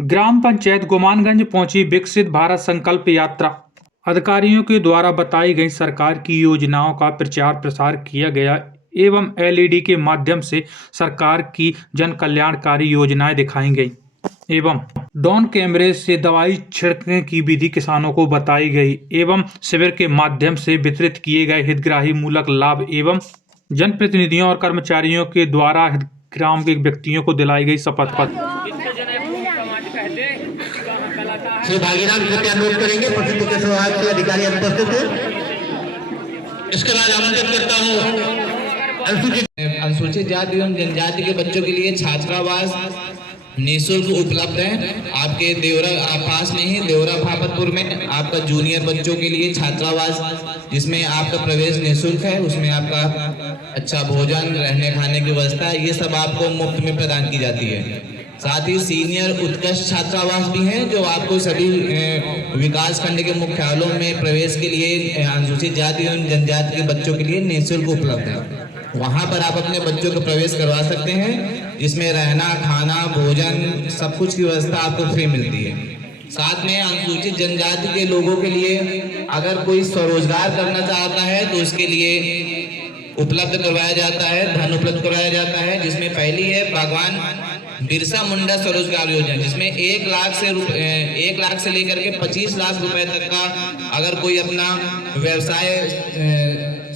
ग्राम पंचायत गोमानगंज पहुंची विकसित भारत संकल्प यात्रा। अधिकारियों के द्वारा बताई गई सरकार की योजनाओं का प्रचार प्रसार किया गया एवं एलईडी के माध्यम से सरकार की जन कल्याणकारी योजनाएं दिखाई गई एवं ड्रोन कैमरे से दवाई छिड़कने की विधि किसानों को बताई गई एवं शिविर के माध्यम से वितरित किए गए हितग्राही मूलक लाभ एवं जनप्रतिनिधियों और कर्मचारियों के द्वारा ग्राम के व्यक्तियों को दिलाई गई शपथ पत्र। श्री भागीराम कृपया अनुरोध करेंगे, प्रसिद्ध कृषि विभाग के अधिकारी उपस्थित हैं। इसके बाद आमंत्रित करता हूँ अनुसूचित जाति एवं जनजाति के बच्चों के लिए छात्रावास निःशुल्क उपलब्ध है। आपके देवरा पास में ही देवरा भापतपुर में आपका जूनियर बच्चों के लिए छात्रावास, जिसमें आपका प्रवेश निःशुल्क है। उसमें आपका अच्छा भोजन, रहने खाने की व्यवस्था है, ये सब आपको मुफ्त में प्रदान की जाती है। साथ ही सीनियर उत्कृष्ट छात्रावास भी हैं, जो आपको सभी विकास खंड के मुख्यालयों में प्रवेश के लिए अनुसूचित जाति एवं जनजाति के बच्चों के लिए निःशुल्क उपलब्ध है। वहाँ पर आप अपने बच्चों को प्रवेश करवा सकते हैं, जिसमें रहना, खाना, भोजन, सब कुछ की व्यवस्था आपको फ्री मिलती है। साथ में अनुसूचित जनजाति के लोगों के लिए अगर कोई स्वरोजगार करना चाहता है तो उसके लिए उपलब्ध करवाया जाता है, धन उपलब्ध करवाया जाता है, जिसमें पहली है भगवान बिरसा मुंडा स्वरोजगार योजना, जिसमें 1 लाख से लेकर के 25 लाख रुपए तक का अगर कोई अपना व्यवसाय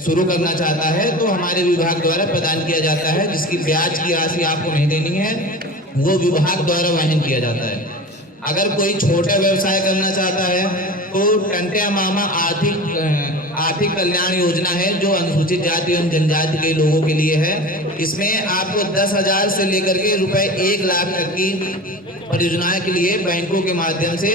शुरू करना चाहता है तो हमारे विभाग द्वारा प्रदान किया जाता है, जिसकी ब्याज की राशि आपको नहीं देनी है, वो विभाग द्वारा वहन किया जाता है। अगर कोई छोटा व्यवसाय करना चाहता है तो टंटिया मामा आर्थिक कल्याण योजना है, जो अनुसूचित जाति एवं जनजाति के लोगों के लिए है। इसमें आपको 10,000 से लेकर के रुपए 1 लाख तक की परियोजनाएं के लिए बैंकों के माध्यम से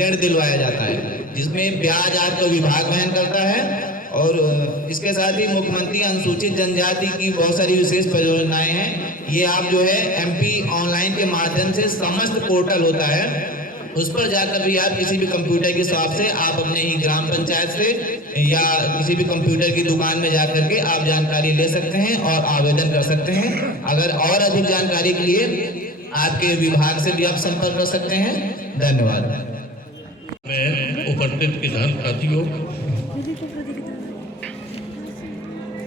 ऋण दिलवाया जाता है, जिसमें ब्याज आपका विभाग वहन करता है। और इसके साथ ही मुख्यमंत्री अनुसूचित जनजाति की बहुत सारी विशेष परियोजनाएं हैं। ये आप जो है MP ऑनलाइन के माध्यम से समस्त पोर्टल होता है, उस पर जाकर भी आप किसी भी कंप्यूटर की शॉप से, आप अपने ही ग्राम पंचायत से या किसी भी कंप्यूटर की दुकान में जाकर के आप जानकारी ले सकते हैं और आवेदन कर सकते हैं। अगर और अधिक जानकारी के लिए आपके विभाग से भी आप संपर्क कर सकते हैं। धन्यवाद। मैं उपस्थित किसान साथियों,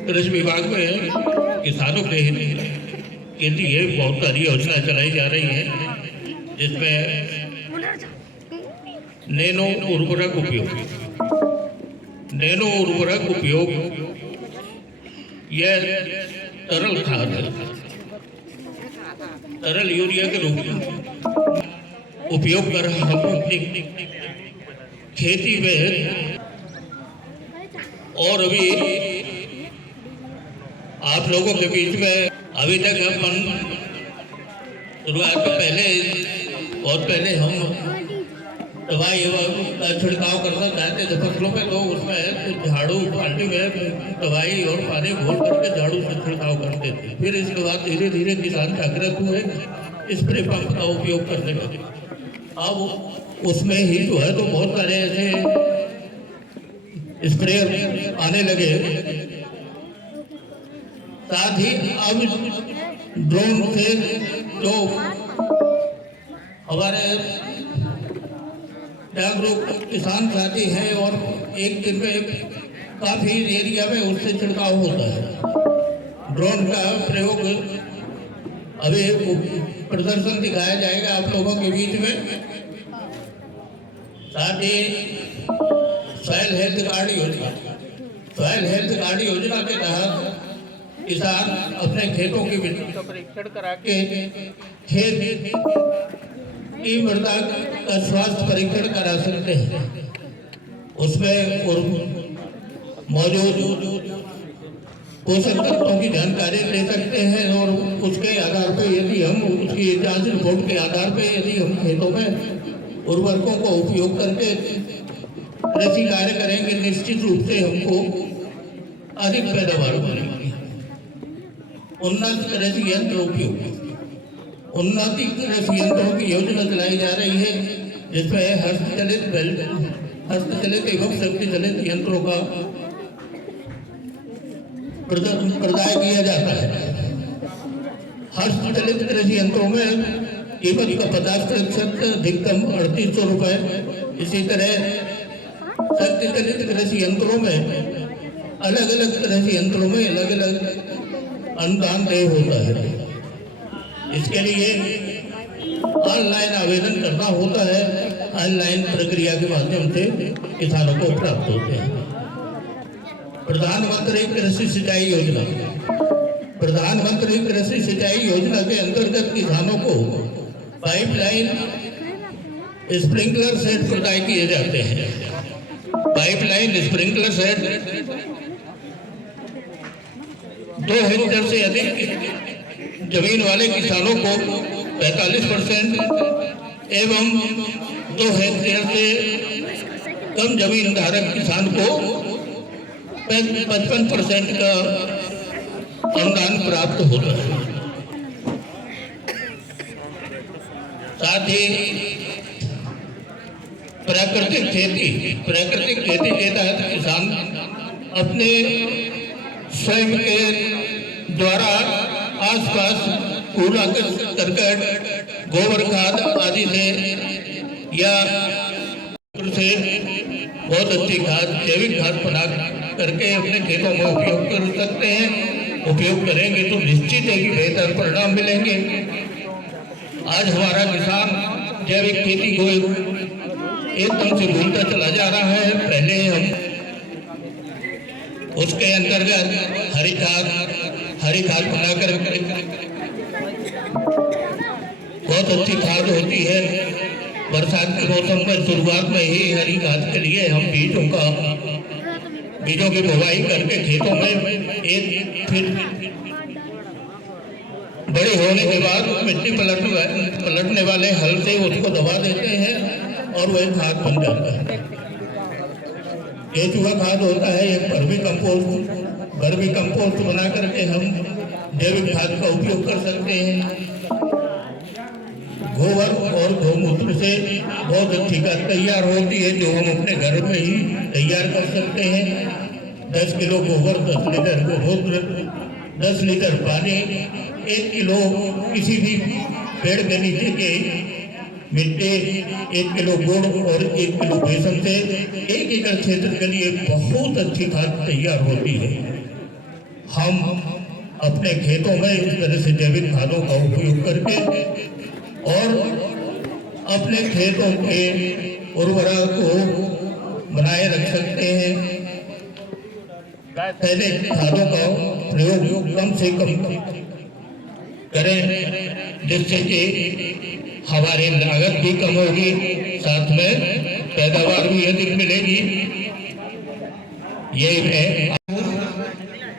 कृषि विभाग में किसानों के हित के लिए बहुत सारी योजना चलाई जा रही है, जिसमें नैनो उर्वरक उपयोग यह तरल खाद है, तरल यूरिया के रूप में उपयोग कर हम अपनी खेती में, और अभी आप लोगों के बीच में अभी तक हम शुरुआत से पहले हम दवाई का छिड़काव करना चाहते थे फसलों में, तो उसमें झाड़ू बाल्टी में दवाई और पानी घोल करके झाड़ू से छिड़काव करते थे। फिर इसके बाद धीरे धीरे किसान जागृत हुए, स्प्रे पंप का उपयोग करने लगे। अब उसमें ही जो है तो बहुत सारे ऐसे स्प्रे आने लगे। साथ ही अब ड्रोन से जो हमारे जागरूक किसान साथी हैं और एक दिन में काफी एरिया में उससे छिड़काव होता है। ड्रोन का प्रयोग अभी प्रदर्शन दिखाया जाएगा आप लोगों के बीच में। साथ ही सॉइल हेल्थ कार्ड योजना के तहत किसान अपने खेतों की मिट्टी का परीक्षण करा के खेत की मृदा का स्वास्थ्य परीक्षण करा सकते हैं। उसमें मौजूद पोषक तत्वों की जानकारी ले सकते हैं, और उसके आधार पर यदि हम उसकी जांच रिपोर्ट के आधार पर यदि हम खेतों में उर्वरकों का उपयोग करके कृषि कार्य करेंगे, निश्चित रूप से हमको अधिक पैदावार मिलेगी। उन्नत कृषि यंत्र उपयोग, उन्नति कृषि यंत्रों की योजना चलाई जा रही है, जिसमें हस्तचलित एवं शक्ति चलित यंत्रों का प्रदाय किया जाता है। हस्तचलित कृषि यंत्रों में कीमत का 50% अधिकतम 3800 रुपये। इसी तरह शक्ति चलित कृषि यंत्रों में अलग अलग कृषि यंत्रों में अलग अलग अनुदान देय होता है। इसके लिए ऑनलाइन आवेदन करना होता है। ऑनलाइन प्रक्रिया के माध्यम से किसानों को प्राप्त होते हैं। प्रधानमंत्री कृषि सिंचाई योजना, प्रधानमंत्री कृषि सिंचाई योजना के अंतर्गत किसानों को पाइपलाइन स्प्रिंकलर सेट प्रदान किए जाते हैं। पाइपलाइन स्प्रिंकलर सेट 2 हेक्टेयर से अधिक जमीन वाले किसानों को 45% एवं 2 हेक्टेयर से कम जमीन धारक किसान को 55% का अनुदान प्राप्त होता है। साथ ही प्राकृतिक खेती के तहत किसान अपने स्वयं के द्वारा आसपास कूड़ा करकट, गोबर खाद आदि से या से बहुत अच्छी खाद, जैविक खाद बना करके अपने खेतों में उपयोग कर सकते हैं। उपयोग करेंगे तो निश्चित है कि बेहतर परिणाम मिलेंगे। आज हमारा किसान जैविक खेती को एकदम से भूलता चला जा रहा है। पहले हम उसके अंतर्गत हरी खाद बनाकर बहुत अच्छी खाद होती है। बरसात के मौसम में शुरुआत में ही हरी खाद के लिए हम बीजों की बुवाई करके खेतों में फिर बड़े होने के बाद मिट्टी पलटने वाले हल से उसको दबा देते हैं और वह खाद बन जाता है। केचुआ खाद होता है एक वर्मी कंपोस्ट बना करके हम जैविक खाद का उपयोग कर सकते हैं। गोबर और गौमूत्र से बहुत अच्छी खाद तैयार होती है जो हम अपने घर में ही तैयार कर सकते हैं। 10 किलो गोबर, 10 लीटर गौमूत्र, 10 लीटर पानी, 1 किलो किसी भी पेड़ के नीचे के मिट्टी, 1 किलो गुड़ और 1 किलो बेसन से 1 एकड़ क्षेत्र के लिए बहुत अच्छी खाद तैयार होती है। हम अपने खेतों में इस तरह से जैविक खादों का उपयोग करके और अपने खेतों के उर्वरता को बनाए रख सकते हैं। पहले खादों का प्रयोग कम से कम करें जिससे कि हमारी लागत भी कम होगी, साथ में पैदावार भी अधिक मिलेगी। यही है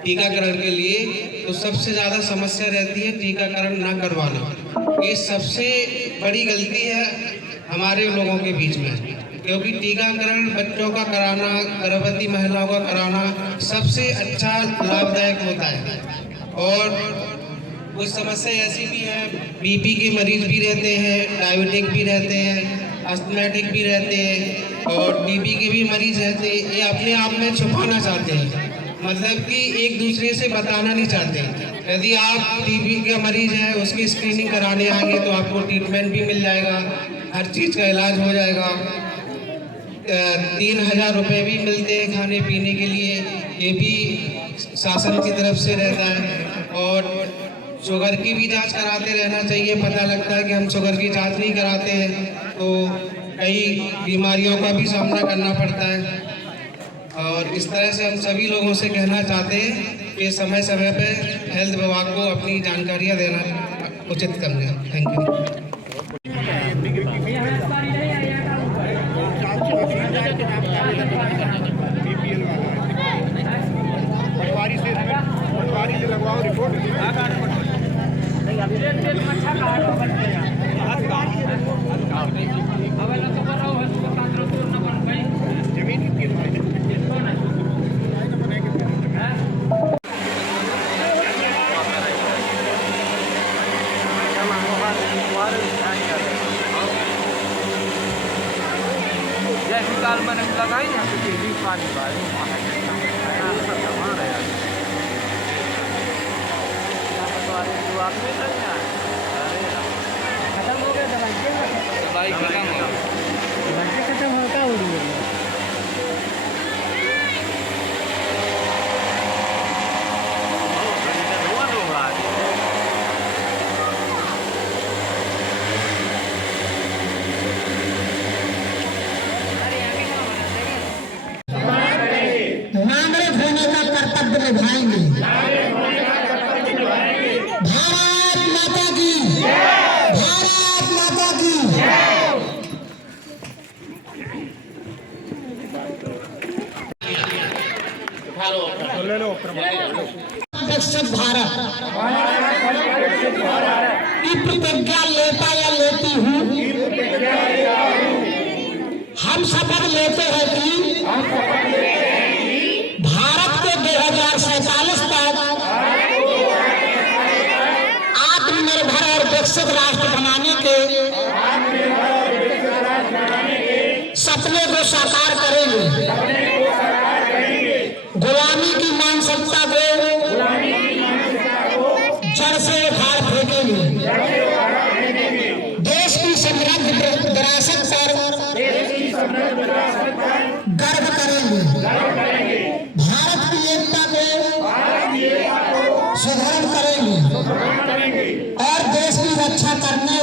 टीकाकरण के लिए तो सबसे ज़्यादा समस्या रहती है टीकाकरण ना करवाना। ये सबसे बड़ी गलती है हमारे लोगों के बीच में, क्योंकि टीकाकरण बच्चों का कराना, गर्भवती महिलाओं का कराना सबसे अच्छा लाभदायक होता है। और कुछ समस्या ऐसी भी है, बीपी के मरीज भी रहते हैं, डायबिटिक भी रहते हैं, अस्थमैटिक भी रहते हैं और टीबी के भी मरीज रहते हैं। ये अपने आप में छुपाना चाहते हैं, मतलब कि एक दूसरे से बताना नहीं चाहते। यदि आप टीबी का मरीज हैं, उसकी स्क्रीनिंग कराने आएंगे तो आपको ट्रीटमेंट भी मिल जाएगा, हर चीज़ का इलाज हो जाएगा। 3000 रुपये भी मिलते हैं खाने पीने के लिए, ये भी शासन की तरफ से रहता है। और शुगर की भी जांच कराते रहना चाहिए। पता लगता है कि हम शुगर की जांच नहीं कराते हैं तो कई बीमारियों का भी सामना करना पड़ता है। और इस तरह से हम सभी लोगों से कहना चाहते हैं कि समय समय पे हेल्थ विभाग को अपनी जानकारियाँ देना उचित करना है। Thank you. पटवारी से लगवाओ रिपोर्ट। जमीन जैसी काल मैंने लगाई है तो भी पानी खत्म हो गया। लड़ाई खत्म हो नागरिक होने का कर्तव्य निभाएंगे। भारत माता की, भारत माता की। विकसित भारत की प्रतिज्ञा लेता या लेती हूँ। हम शपथ लेते हैं कि भारत को 2047 तक आत्मनिर्भर और विकसित राष्ट्र बनाने के सपने को साकार करेंगे। गुलामी की मानसिकता को जड़ से उखाड़ फेंकेंगे। देश की समृद्ध विरासत पर गर्व करेंगे। भारत की एकता को सुदृढ़ करेंगे और देश की रक्षा करने